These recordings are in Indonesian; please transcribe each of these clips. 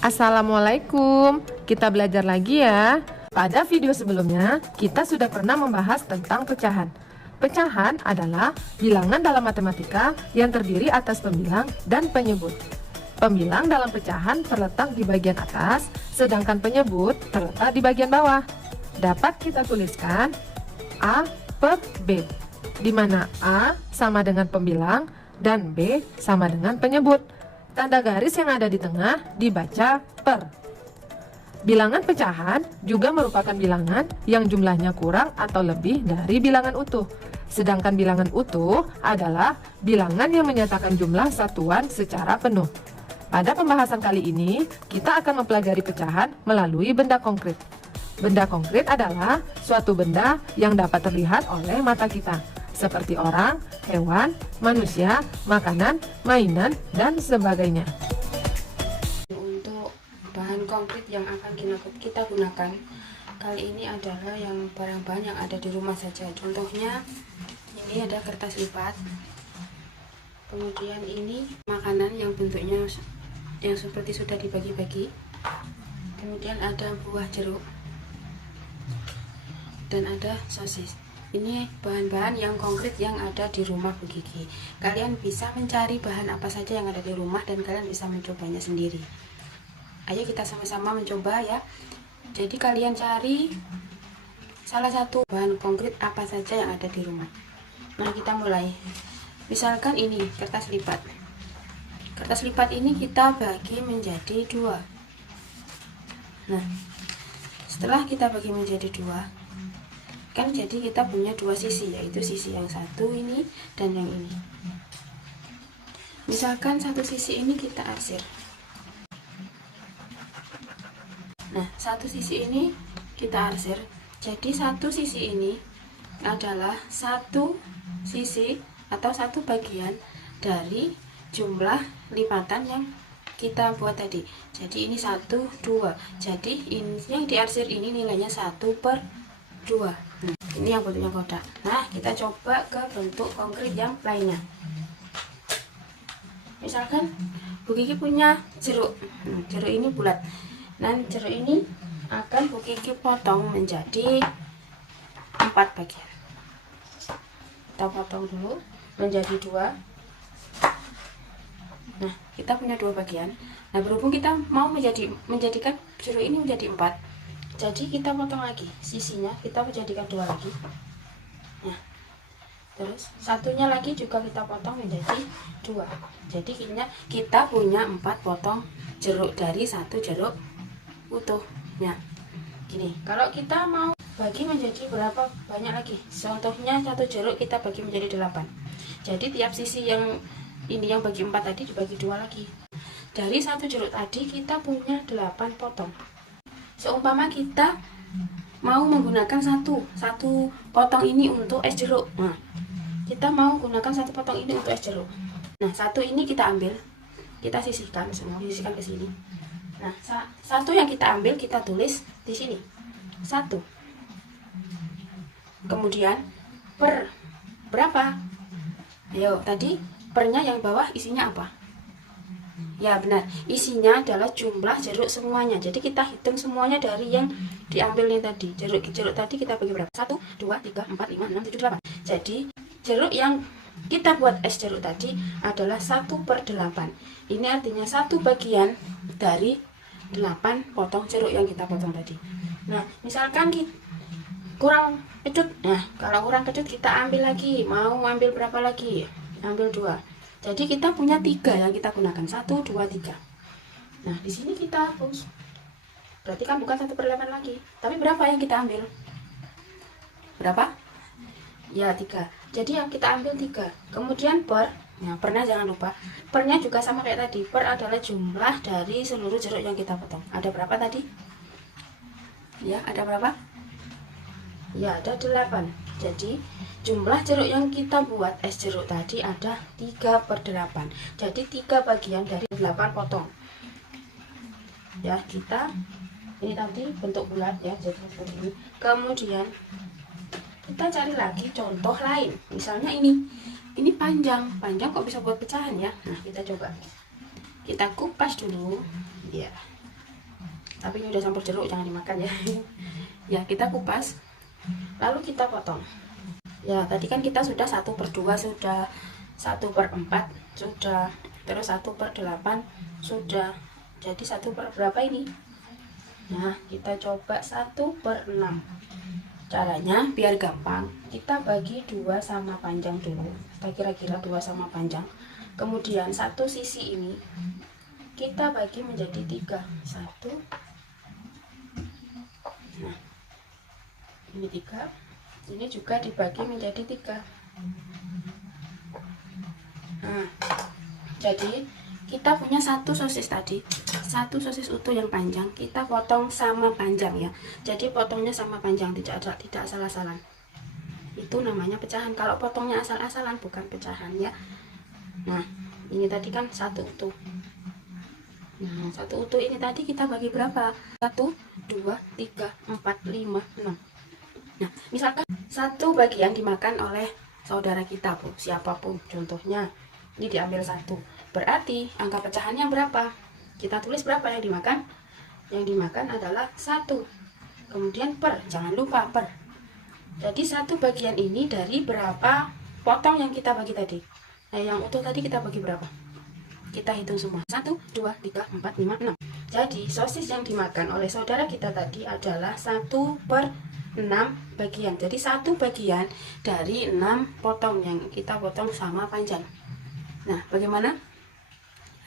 Assalamualaikum, kita belajar lagi ya. Pada video sebelumnya, kita sudah pernah membahas tentang pecahan. Pecahan adalah bilangan dalam matematika yang terdiri atas pembilang dan penyebut. Pembilang dalam pecahan terletak di bagian atas, sedangkan penyebut terletak di bagian bawah. Dapat kita tuliskan A per B, di mana A sama dengan pembilang dan B sama dengan penyebut. Tanda garis yang ada di tengah dibaca per. Bilangan pecahan juga merupakan bilangan yang jumlahnya kurang atau lebih dari bilangan utuh. Sedangkan bilangan utuh adalah bilangan yang menyatakan jumlah satuan secara penuh. Pada pembahasan kali ini, kita akan mempelajari pecahan melalui benda konkret. Benda konkret adalah suatu benda yang dapat terlihat oleh mata kita, seperti orang, hewan, manusia, makanan, mainan, dan sebagainya. Untuk bahan konkret yang akan kita gunakan kali ini adalah yang barang-bahan yang ada di rumah saja. Contohnya ini ada kertas lipat, kemudian ini makanan yang bentuknya yang seperti sudah dibagi-bagi, kemudian ada buah jeruk, dan ada sosis. Ini bahan-bahan yang konkret yang ada di rumah Bu Gigi. Kalian bisa mencari bahan apa saja yang ada di rumah dan kalian bisa mencobanya sendiri. Ayo kita sama-sama mencoba ya. Jadi kalian cari salah satu bahan konkret apa saja yang ada di rumah. Nah, kita mulai. Misalkan ini kertas lipat. Kertas lipat ini kita bagi menjadi dua. Nah, setelah kita bagi menjadi dua, kan jadi kita punya dua sisi, yaitu sisi yang satu ini dan yang ini. Misalkan satu sisi ini kita arsir. Nah, satu sisi ini kita arsir. Jadi satu sisi ini adalah satu sisi atau satu bagian dari jumlah lipatan yang kita buat tadi. Jadi ini 1, 2. Jadi ini yang diarsir ini nilainya 1/2. Ini yang bentuknya kotak. Nah, kita coba ke bentuk konkret yang lainnya. Misalkan Bu Gigi punya jeruk. Jeruk ini bulat. Dan jeruk ini akan Bu Gigi potong menjadi 4 bagian. Kita potong dulu menjadi 2. Nah, kita punya 2 bagian. Nah, berhubung kita mau menjadikan jeruk ini menjadi 4, jadi kita potong lagi sisinya, kita menjadikan 2 lagi. Nah, terus satunya lagi juga kita potong menjadi 2. Jadi kita punya 4 potong jeruk dari satu jeruk utuhnya. Gini, kalau kita mau bagi menjadi berapa banyak lagi, contohnya satu jeruk kita bagi menjadi 8. Jadi tiap sisi yang ini yang bagi 4 tadi dibagi 2 lagi. Dari satu jeruk tadi kita punya 8 potong. Seumpama kita mau menggunakan satu potong ini untuk es jeruk. Nah, kita mau gunakan satu potong ini untuk es jeruk. Nah, satu ini kita ambil, kita sisihkan semua, sisihkan ke sini. Nah, satu yang kita ambil kita tulis di sini 1. Kemudian per berapa? Ayo, tadi pernya yang bawah isinya apa? Ya benar, isinya adalah jumlah jeruk semuanya. Jadi kita hitung semuanya dari yang diambil nih tadi. Jeruk tadi kita bagi berapa? 1, 2, 3, 4, 5, 6, 7, 8. Jadi jeruk yang kita buat es jeruk tadi adalah 1/8. Ini artinya 1 bagian dari 8 potong jeruk yang kita potong tadi. Nah, misalkan kurang kecut. Nah, kalau kurang kecut kita ambil lagi. Mau ambil berapa lagi? Ambil 2. Jadi kita punya 3 yang kita gunakan, 1, 2, 3. Nah, di sini kita hapus. Berarti kan bukan 1/8 lagi. Tapi berapa yang kita ambil? Berapa? Ya, 3. Jadi yang kita ambil 3. Kemudian per. Nah, pernya jangan lupa. Pernya juga sama kayak tadi. Per adalah jumlah dari seluruh jeruk yang kita potong. Ada berapa tadi? Ya, ada berapa? Ya, ada 8. Jadi jumlah jeruk yang kita buat es jeruk tadi ada 3/8. Jadi 3 bagian dari 8 potong. Ya, kita ini tadi bentuk bulat ya, jadi seperti ini. Kemudian kita cari lagi contoh lain. Misalnya ini panjang kok bisa buat pecahan ya. Nah, kita coba. Kita kupas dulu. Ya. Tapi ini udah campur jeruk, jangan dimakan ya. Ya, kita kupas, lalu kita potong. Ya, tadi kan kita sudah 1/2, sudah 1/4, sudah, terus 1/8, sudah. Jadi 1/berapa ini? Nah, kita coba 1/6. Caranya biar gampang, kita bagi 2 sama panjang dulu. Kita kira-kira 2 sama panjang. Kemudian satu sisi ini kita bagi menjadi 3. 1. Nah, ini 3. Ini juga dibagi menjadi 3. Nah, jadi kita punya satu sosis tadi, satu sosis utuh yang panjang, kita potong sama panjang ya. Jadi potongnya sama panjang, tidak asal-asalan. Itu namanya pecahan. Kalau potongnya asal-asalan bukan pecahan ya. Nah, ini tadi kan satu utuh. Nah, satu utuh ini tadi kita bagi berapa? 1, 2, 3, 4, 5, 6. Nah, misalkan satu bagian dimakan oleh saudara kita, Bu, siapapun. Contohnya, ini diambil 1. Berarti angka pecahannya berapa? Kita tulis berapa yang dimakan? Yang dimakan adalah 1. Kemudian per, jangan lupa per. Jadi satu bagian ini dari berapa potong yang kita bagi tadi? Nah, yang utuh tadi kita bagi berapa? Kita hitung semua. 1, 2, 3, 4, 5, 6. Jadi sosis yang dimakan oleh saudara kita tadi adalah 1/6 bagian. Jadi satu bagian dari 6 potong yang kita potong sama panjang. Nah, bagaimana?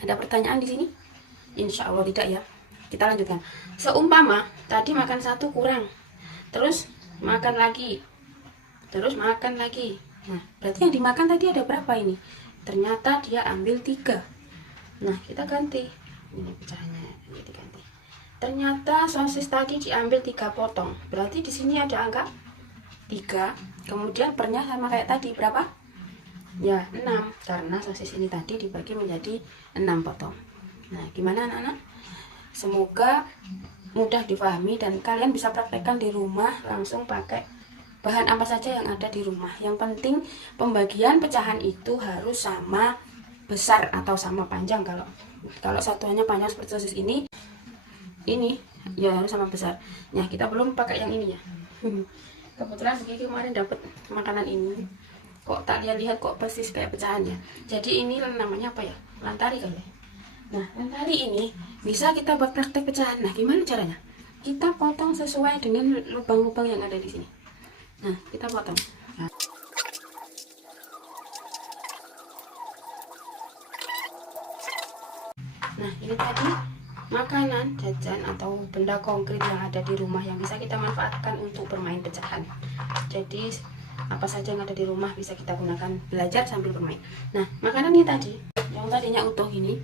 Ada pertanyaan di sini? Insya Allah tidak ya. Kita lanjutkan. Seumpama tadi makan 1 kurang, terus makan lagi, terus makan lagi. Nah, berarti yang dimakan tadi ada berapa ini? Ternyata dia ambil 3. Nah, kita ganti. Ini pecahannya, ini diganti. Ternyata sosis tadi diambil 3 potong. Berarti di sini ada angka 3. Kemudian pernya sama kayak tadi berapa? Ya, 6, karena sosis ini tadi dibagi menjadi 6 potong. Nah, gimana anak-anak? Semoga mudah difahami dan kalian bisa praktekkan di rumah langsung pakai bahan apa saja yang ada di rumah. Yang penting pembagian pecahan itu harus sama besar atau sama panjang. Kalau satuannya panjang seperti sosis ini ya harus sama besar. Nah, kita belum pakai yang ini ya. Kebetulan Kiki kemarin dapat makanan ini. Kok tak lihat kok persis kayak pecahan ya. Jadi ini namanya apa ya? Lantari kali ya. Nah, lantari ini bisa kita buat praktek pecahan. Nah, gimana caranya? Kita potong sesuai dengan lubang-lubang yang ada di sini. Nah, kita potong. Nah, ini tadi makanan, jajan atau benda konkret yang ada di rumah yang bisa kita manfaatkan untuk bermain pecahan. Jadi apa saja yang ada di rumah bisa kita gunakan belajar sambil bermain. Nah, makanan ini tadi yang tadinya utuh ini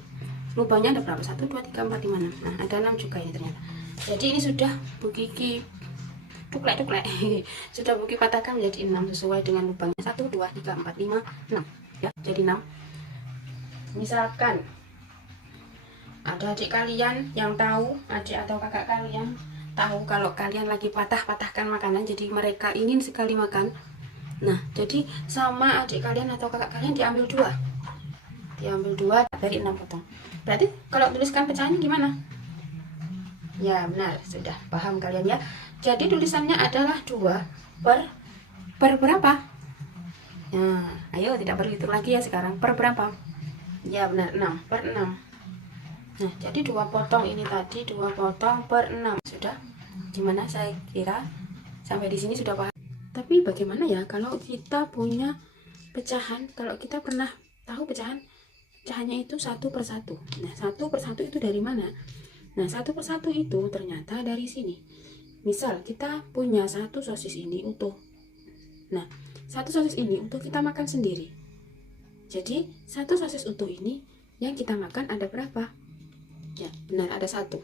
lubangnya ada berapa? 1, 2, 3, 4, 5, 6. Nah, ada 6 juga ini ternyata. Jadi ini sudah Bu Kiki tuklek sudah Bu Kiki patahkan menjadi 6 sesuai dengan lubangnya. 1, 2, 3, 4, 5, 6 ya, jadi 6. Misalkan ada adik kalian yang tahu, adik atau kakak kalian tahu kalau kalian lagi patahkan makanan, jadi mereka ingin sekali makan. Nah, jadi sama adik kalian atau kakak kalian diambil 2 dari 6 potong. Berarti kalau tuliskan pecahannya gimana? Ya, benar, sudah paham kalian ya. Jadi tulisannya adalah 2 per berapa? Nah, ayo tidak perlu hitung lagi ya sekarang. Per berapa? Ya, benar, 6/6. Nah, jadi 2 potong ini tadi 2 potong per 6. Sudah? Gimana, saya kira sampai di sini sudah paham. Tapi bagaimana ya kalau kita punya pecahan? Kalau kita pernah tahu pecahannya itu 1/1. Nah, 1/1 itu dari mana? Nah, 1/1 itu ternyata dari sini. Misal kita punya 1 sosis ini utuh. Nah, 1 sosis ini utuh kita makan sendiri. Jadi 1 sosis utuh ini yang kita makan ada berapa? Ya, benar, ada 1.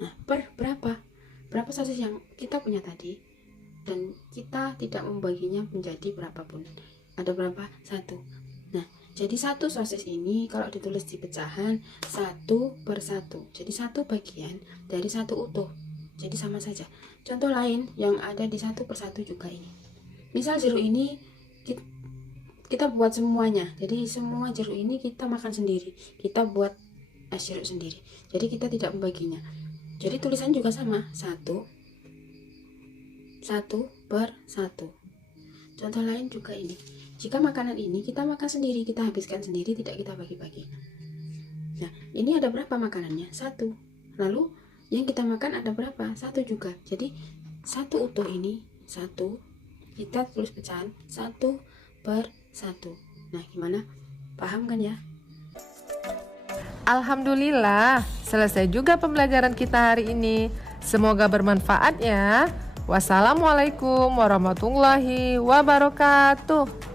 Nah, per berapa? Berapa sosis yang kita punya tadi? Dan kita tidak membaginya menjadi berapapun. Ada berapa? 1. Nah, jadi 1 sosis ini kalau ditulis di pecahan 1/1. Jadi 1 bagian dari 1 utuh. Jadi sama saja. Contoh lain yang ada di 1/1 juga ini. Misal jeruk ini kita buat semuanya. Jadi semua jeruk ini kita makan sendiri. Kita buat es jeruk sendiri. Jadi kita tidak membaginya. Jadi tulisan juga sama, 1 per 1. Contoh lain juga ini. Jika makanan ini kita makan sendiri, kita habiskan sendiri, tidak kita bagi-bagi. Nah, ini ada berapa makanannya? 1. Lalu yang kita makan ada berapa? 1 juga. Jadi 1 utuh ini 1. Kita tulis pecahan 1 per 1. Nah, gimana? Paham kan ya? Alhamdulillah, selesai juga pembelajaran kita hari ini. Semoga bermanfaat ya. Wassalamualaikum warahmatullahi wabarakatuh.